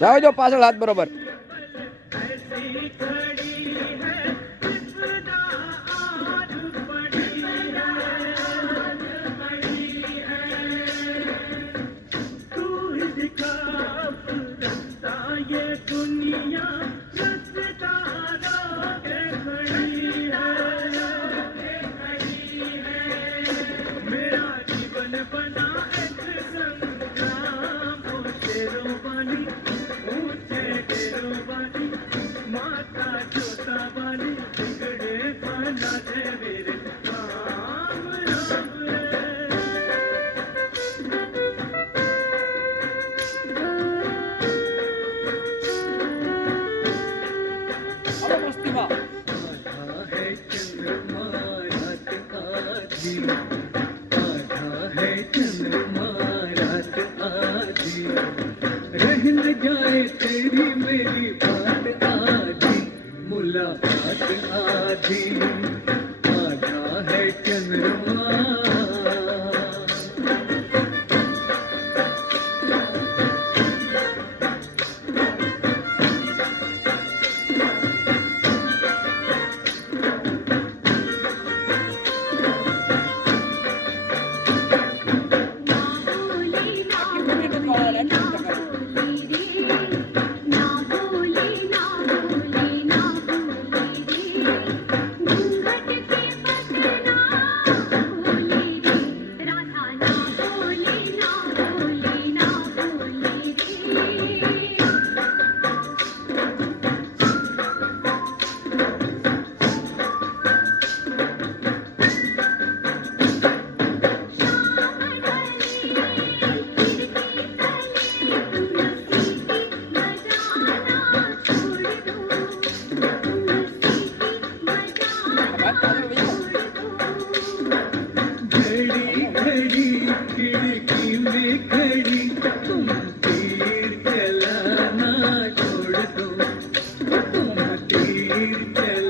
જાઓ જો પાછળ હાથ બરોબર. Thank you.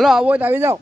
好了 ông ơi.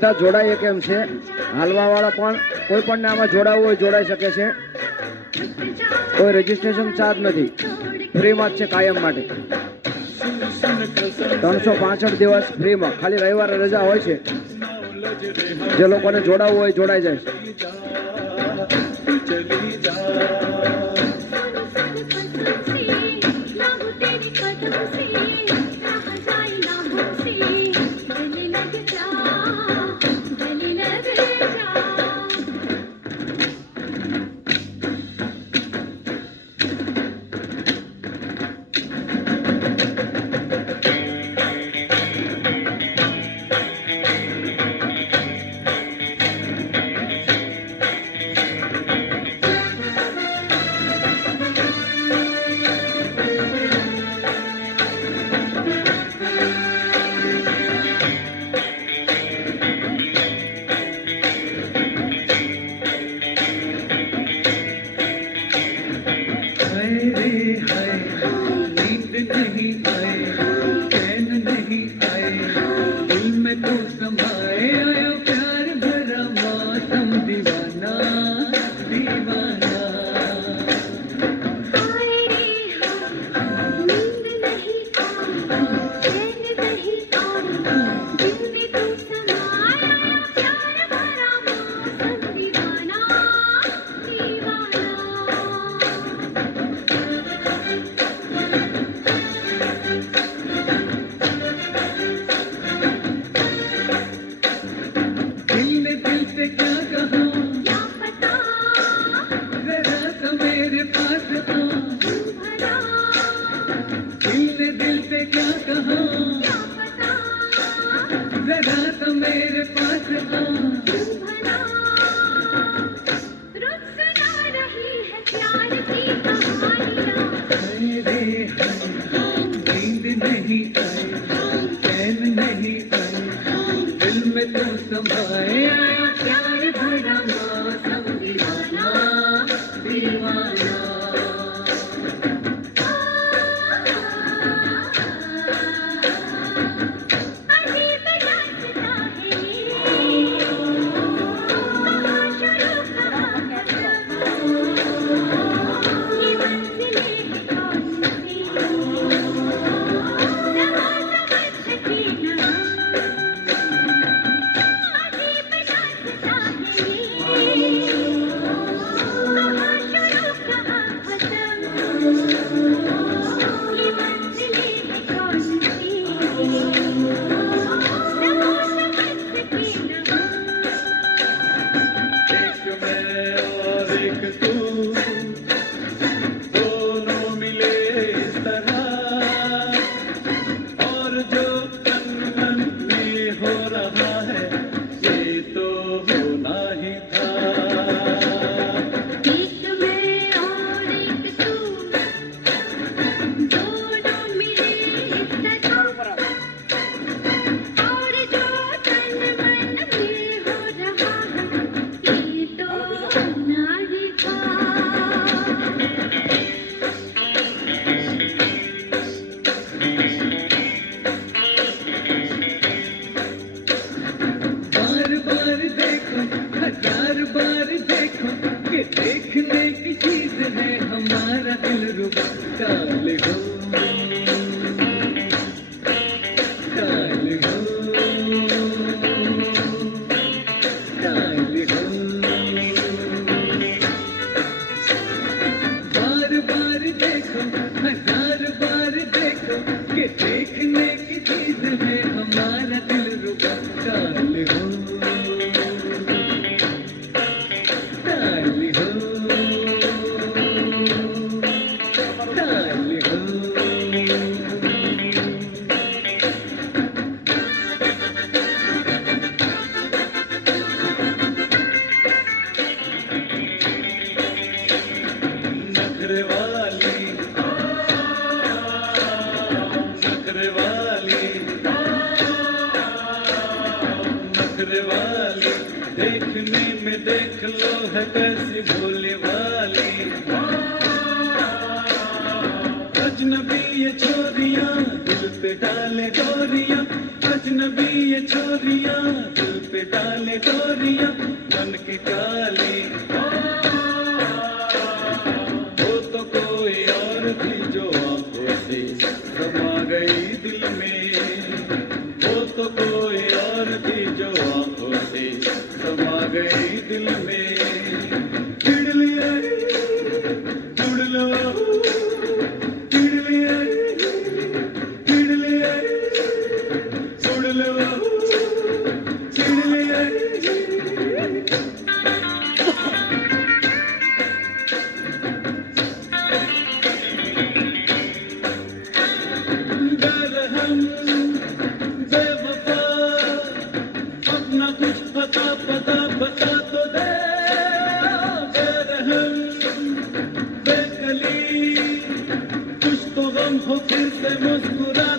બધા જોડાઈએ કેમ છે? હાલવાવાળા પણ, કોઈ પણ આમાં જોડાવું હોય, જોડાઈ શકે છે. કોઈ રજીસ્ટ્રેશન ચાર્જ નથી. ફ્રીમાં જ છે કાયમ માટે. ત્રણસો પાસઠ દિવસ ફ્રીમાં. ખાલી રવિવારે રજા હોય છે. જે લોકોને જોડાવું હોય, જોડાઈ જાય gun. بسألي مش طغم خطير مسكرة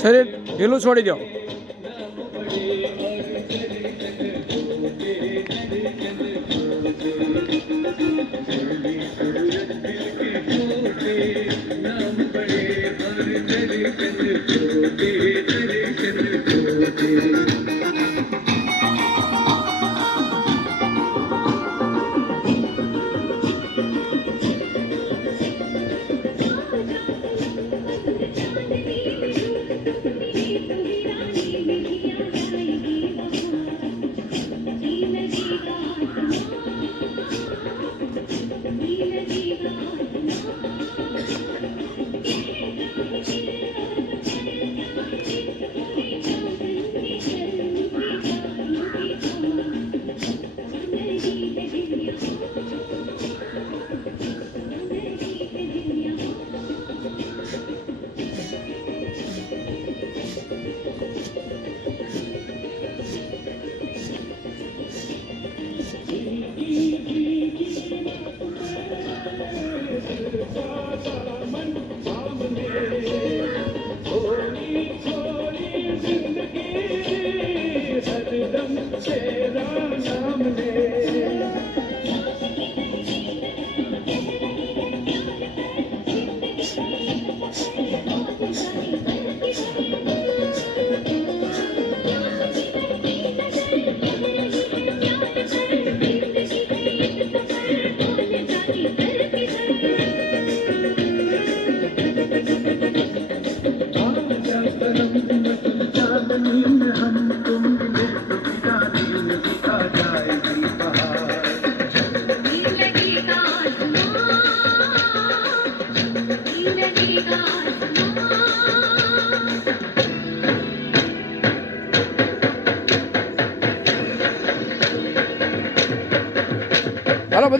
શરીર ઢીલું છોડી દો.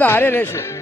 ચાલો બધા હારે રહેશું ऐसा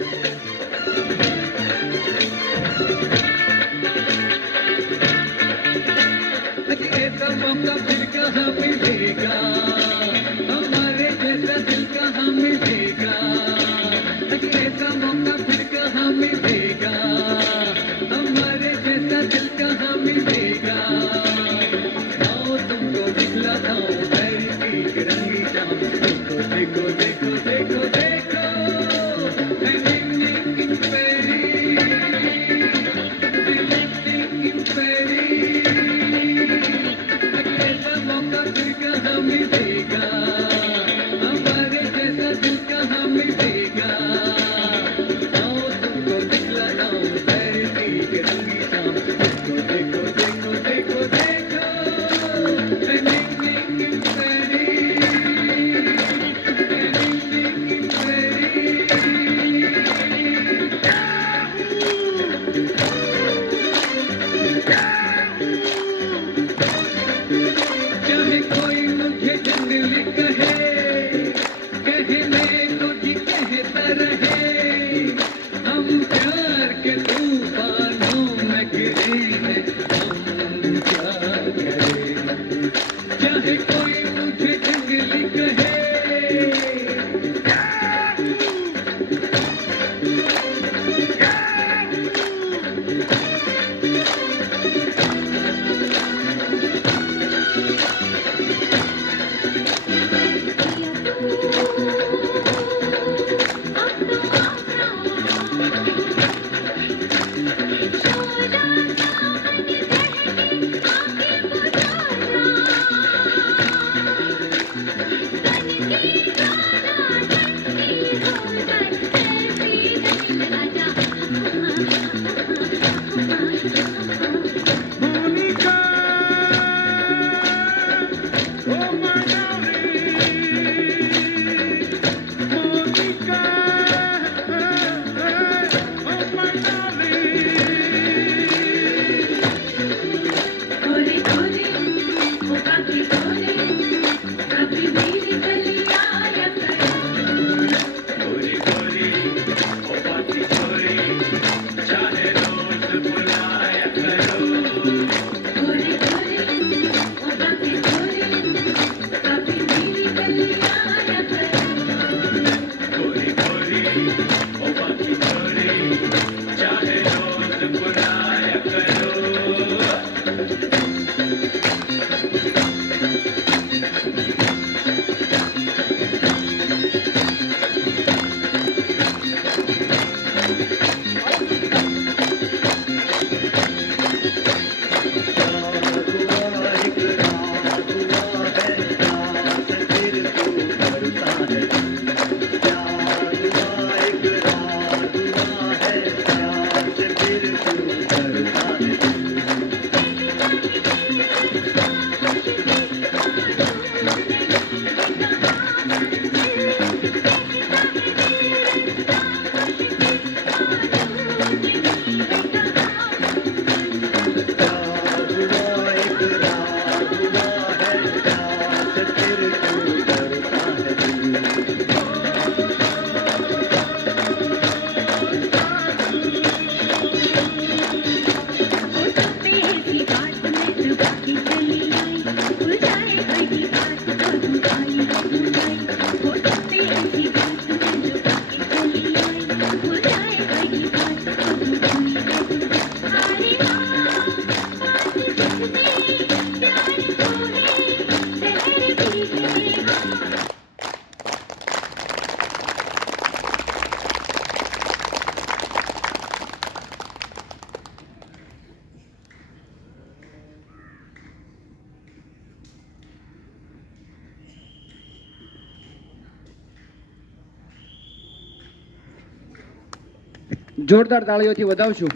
જોરદાર તાળીઓથી વધાવશું.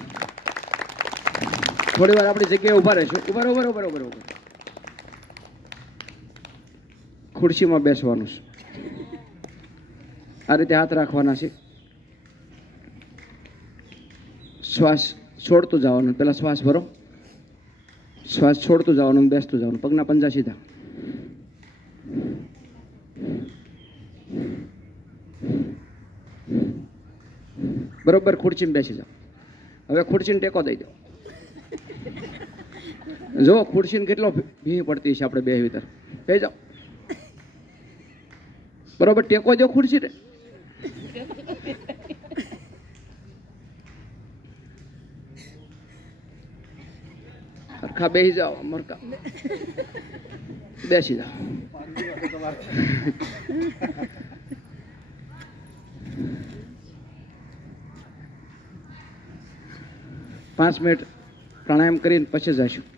થોડી વાર આપણી જગ્યાએ ઊભા રહેશું. ઊભા રહો, ઊભા ઊભા ખુરશીમાં બેસવાનું છે. આ રીતે હાથ રાખવાના છે. શ્વાસ છોડતું જવાનું. પેલા શ્વાસ ભરો. શ્વાસ છોડતું જવાનું બેસતું જવાનું. પગના પંજા સીધા. બરોબર ખુરશીમાં બેસી જાઓ. હવે ખુરશીને ટેકો દઈ દો. જો ખુરશીને કેટલો ભી પડતી છે આપણે બે વિતર. બે જાઓ. બરોબર, ટેકો દો ખુરશીને સરખા બેસી જાઓ મરકા બેસી જાઓ. પાંચ મિનિટ પ્રાણાયામ કરીને પછી જઈશું.